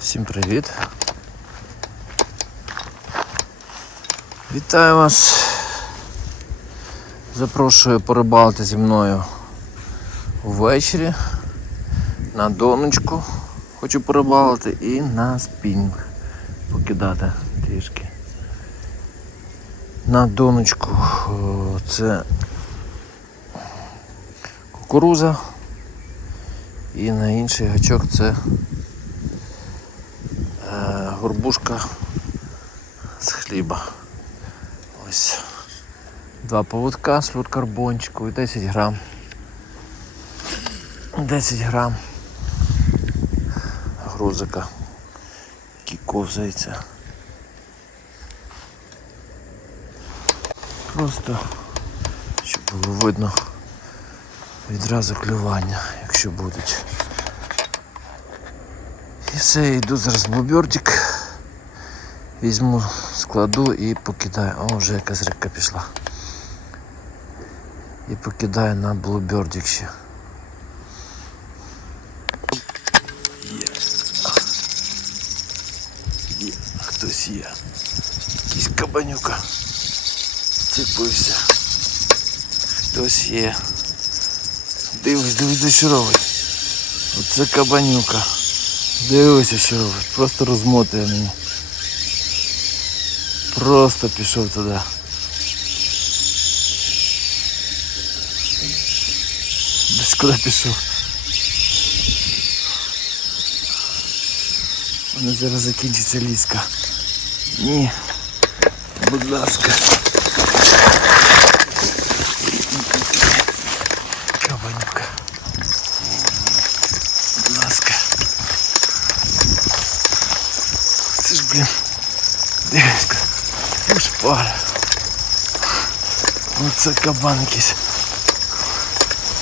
Всім привіт. Вітаю вас. Запрошую порибалити зі мною ввечері на донечку. Хочу порибалити і на спінг покидати трішки. На донечку це кукуруза і на інший гачок це е, горбушка з хліба. Ось два поводка з флюркарбончику і 10 грам. 10 грам грузика, який ковзається. Просто щоб було видно відразу клювання, якщо будуть. І все, я йду зараз в блубердик. Візьму, складу і покидаю. О, вже якась рибка пішла. І покидаю на блубердик ще. Є. Є. Хтось є. Якийсь кабанюка. Цепився. Хтось є. Дивись, дивись, що робить. Оце кабанюка. Дивися, що робить. Просто розмотує мені. Просто пішов туди. Десь куди пішов. У мене зараз закінчиться ліска. Ні. Будь ласка. Кабанюка. Будь ласка. Це ж, блін. Дивись, пара. Оце кабан якийсь.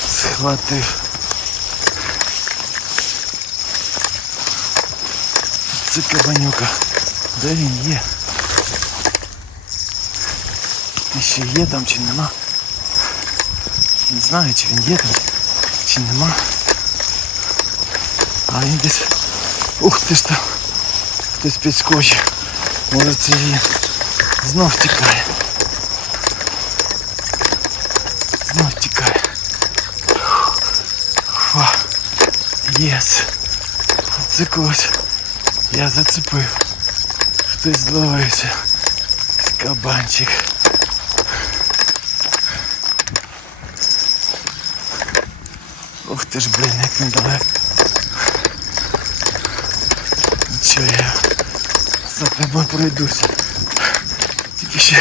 Схватив. Це кабанюка. Де він є? Він ще є там чи нема? Не знаю, чи він є там, чи нема. А він десь... Ух ти ж там. Хтось підскочив. Може це він. Знов тікає. Знов тікає. Єс. Це когось. Я зацепив. Хтось зловився. Кабанчик. Ух ти ж, блін, як він далеко. Нічого я за тобою пройдуся. Тільки ще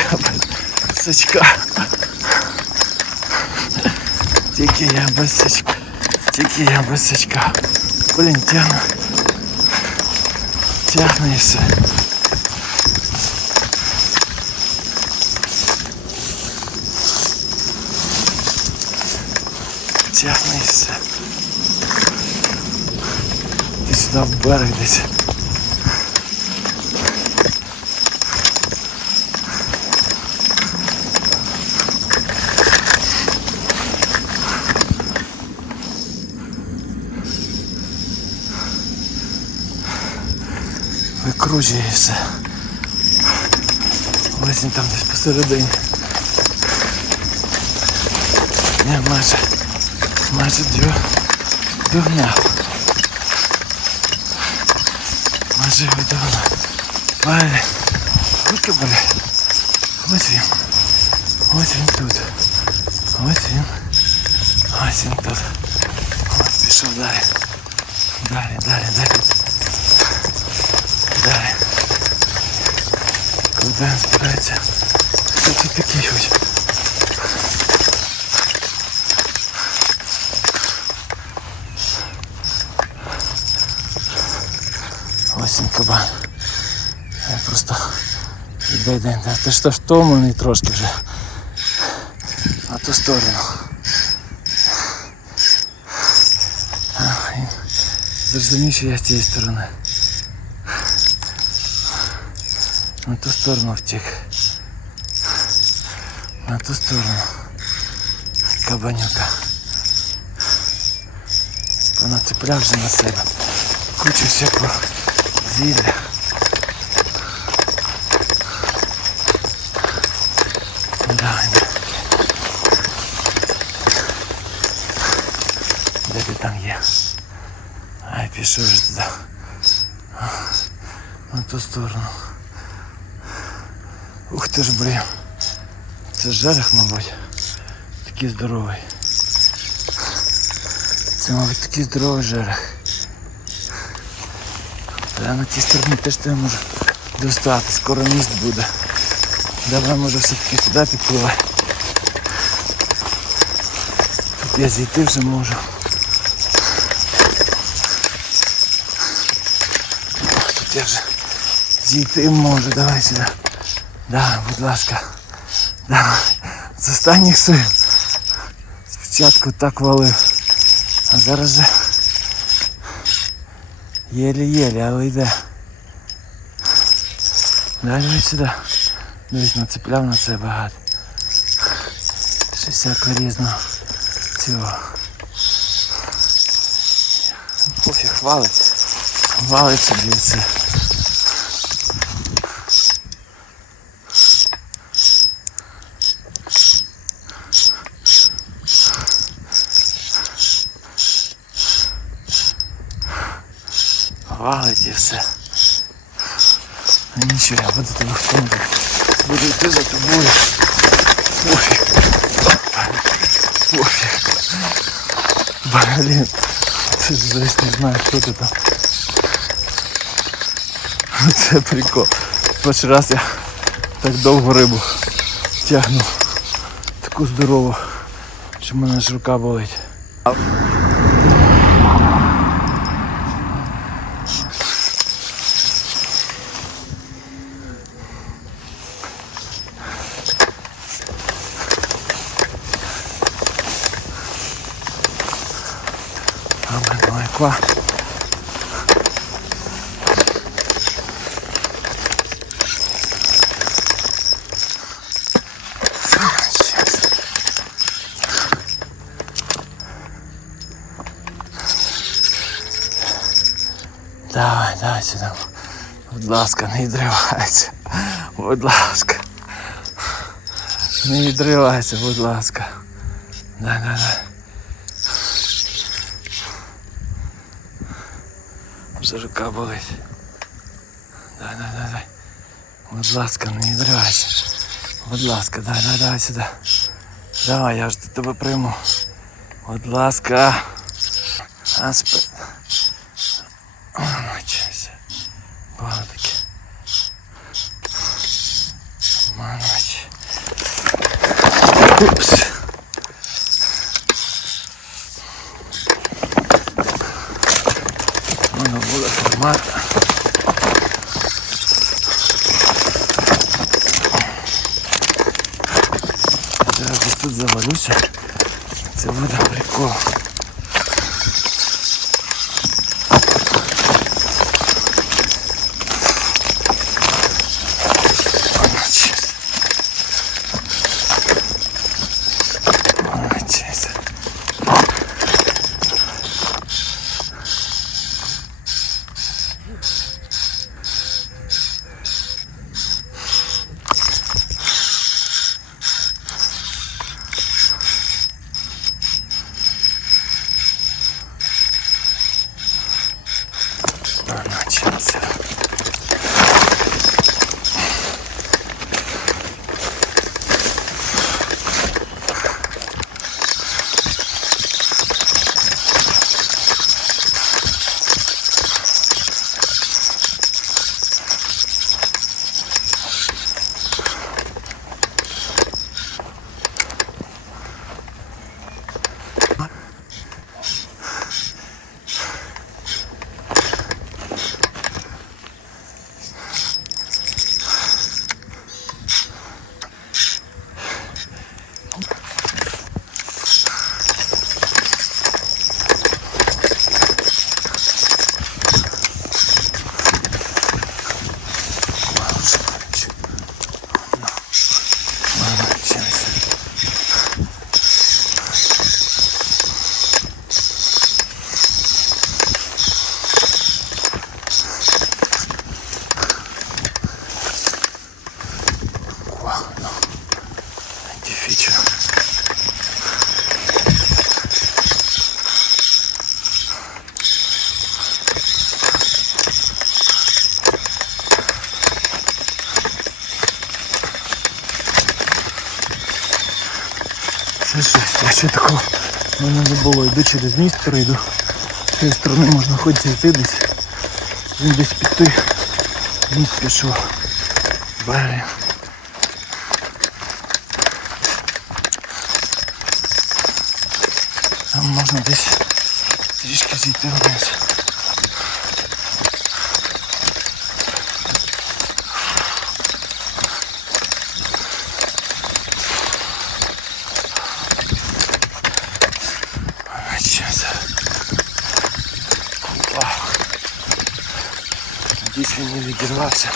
без сачка. Тільки я без сачка. Тільки я без сачка. Блін, тягну. Тягну і все. Тягну і все. І сюди в берег десь. Викручує і там десь посередині. Ні, майже, майже дю, догнав. Майже його догнав. Валя, руки болять. Ось він. Ось він тут. Ось він. Ось він тут. Ось пішов далі. Далі, далі, далі. Далі. Куди збирається? Хто тут такий хоч? Ось кабан. Я просто йде, йде. Ти ж то втомлений трошки вже. На ту сторону. Зрозумів, що я з цієї сторони. На ту сторону втік. На ту сторону. Кабанюка. Понацепляв вже на себе. Кучу всякого зілля. Де там є? Ай, пішов ж туди. На ту сторону. Ти ж, блін. Це жерех, мабуть. Такий здоровий. Це, мабуть, такий здоровий жерех. Я на тій стороні теж тебе можу достати, скоро міст буде. Давай може все-таки сюди підпливай. Тут я зійти вже можу. Тут я вже зійти можу, давай сюди. Да, будь ласка. Давай. З останніх сил. Спочатку так валив. А зараз же єлі-єлі, але йде. Далі сюди. Дивись, нацепляв на це багато. Ще всякого різного цього. Пофіг валить. Валить собі і все. Валить і все. Ну нічого, я буду тебе втомити. Буду йти за тобою. Пофіг. Пофіг. Блін. Це ж десь не знаю, хто ти там. Це прикол. Перший раз я так довго рибу тягну. Таку здорову, що мене ж рука болить. Добре, давай. Давай, сюди. Будь ласка, не відривайся. Будь ласка. Не відривайся, будь ласка. Дай, дай, дай. Вже рука болить. Дай, дай, дай, дай. Будь ласка, не відривайся. Будь ласка, дай, дай, дай сюди. Давай, я ж тебе прийму. Будь ласка. Аспе. Воно буде формат. Зараз тут завалюся. Це буде прикол. 6. А ще такого в мене було. Йду через міст, перейду. З цієї сторони можна хоч зайти десь. Він десь піти. Міст пішов. Блін. Там можна десь трішки зійти вниз. Надеюсь, він не відірвався.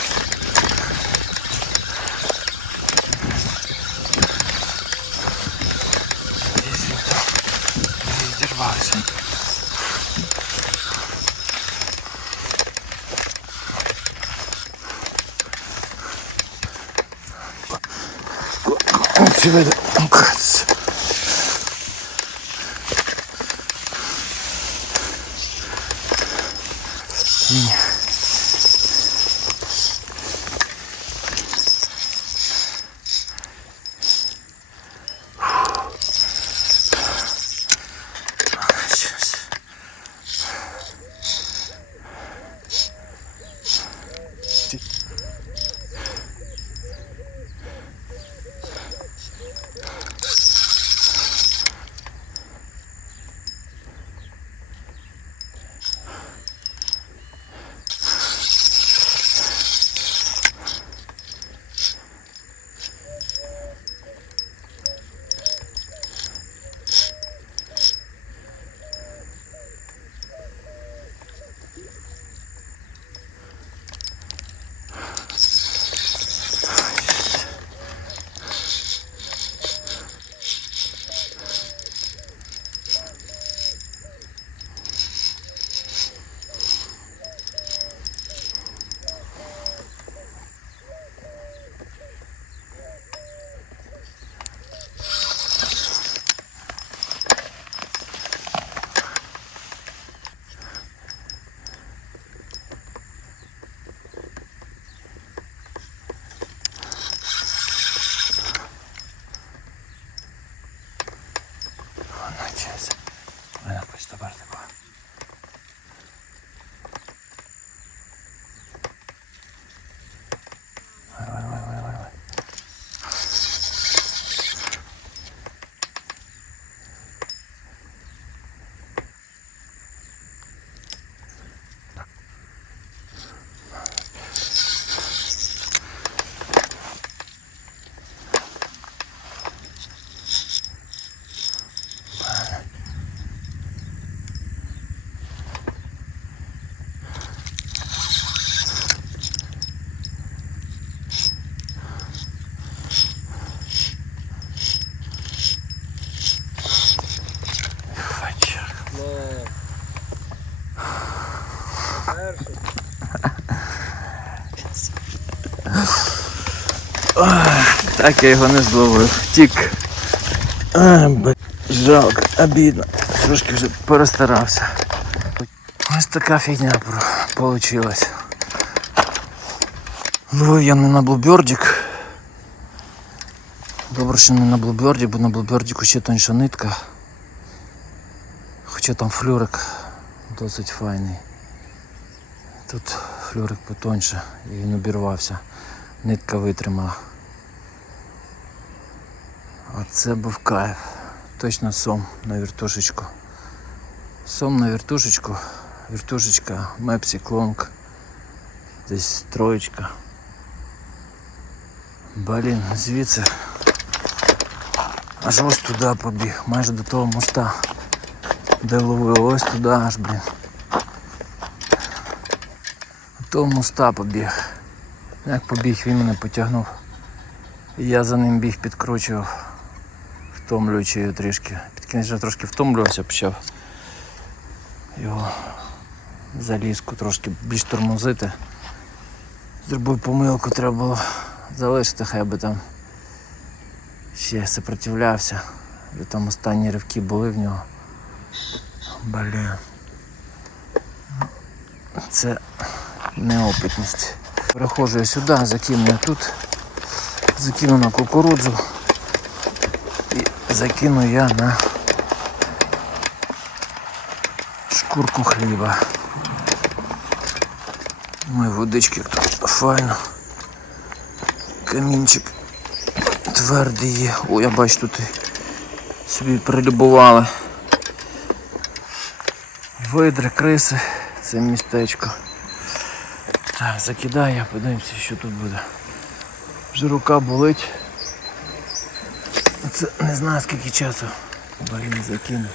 Надіюсь, він там не відірвався. Отсюда. Кажется. Ні. Так я його не зловив. Б... Жалко, обідно. Трошки вже перестарався. Ось така фігня получилась. Ловив я не на блубердик. Добре, що не на блуберді, бо на блубердіку ще тонша нитка. Хоча там флюрик досить файний. Тут флюрик потоньше і він обірвався. Нитка витримала. Це був кайф. Точно сом на вертушечку. Сом на вертушечку. Вертушечка, мепсі, клонг. Десь троєчка. Блін, звідси. Аж ось туди побіг, майже до того моста. Де ловив, ось туди аж, блін. До того моста побіг. Як побіг, він мене потягнув. Я за ним біг, підкручував, втомлюючи його трішки. Під кінець трошки втомлювався, почав його залізку трошки більш тормозити. Зробив помилку, треба було залишити, хай би там ще сопротивлявся. І там останні ривки були в нього. Блін. Це неопитність. Переходжу я сюди, закину я тут. Закину на кукурудзу. Закину я на шкурку хліба. Ой, водички тут файно. Камінчик твердий є. О, я бачу тут собі прилюбували. Видри, криси, це містечко. Так, закидаю, подивимося, що тут буде. Вже рука болить. Це не знаю скільки часу. Блін, закину.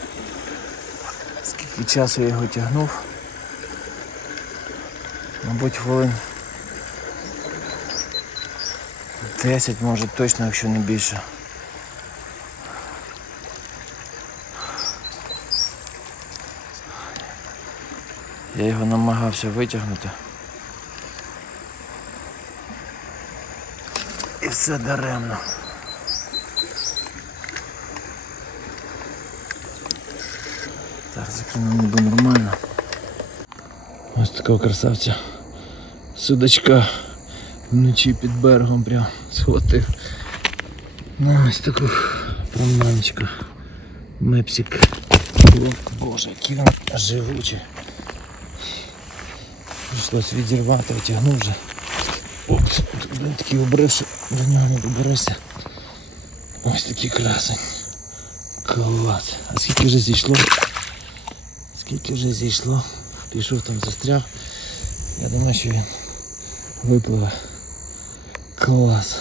Скільки часу я його тягнув. Мабуть, хвилин 10, може точно, якщо не більше. Я його намагався витягнути. І все даремно. Закинув ніби нормально. Ось такого красавця. Судачка вночі під берегом прям схватив. На ось таку проманчика. Мепсик. Боже, який він живучий. Прийшлось відірвати, витягнув вже. О, тут блін, такий обрив, що до нього не доберешся. Ось такий красень. Клас. А скільки вже зійшло? Скільки вже зійшло? Пішов там застряг. Я думаю, що він випливе. Клас.